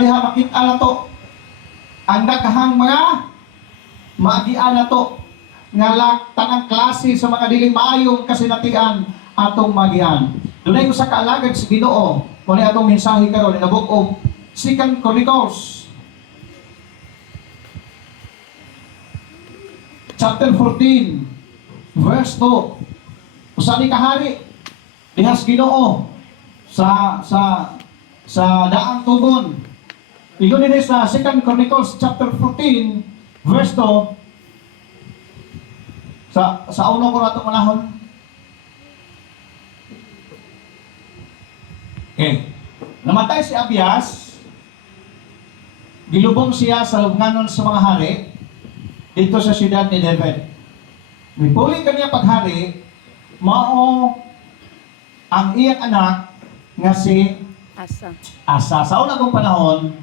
diha makita na to. Ang daghang mga maagian na to nga tanang klase sa mga dili maayong kasinatian atong magian. Dunay usa ka alagad sa Ginoo, kuno atong mensahe karon in the book of 2 Chronicles chapter 14 verse 2. Usa ni kahari dihas Ginoo sa daang tugon. Ingon dinhi sa 2 Chronicles chapter 14 verse 2. Sa uno ko nato manahon. Okay. Namatay si Abias. Gilubong siya sa lubnganon sa mga hari dito sa siyudad ni David. Mipuli kaniya paghari, mao ang iyang anak nga si Asa. Asa. Sa una kong panahon,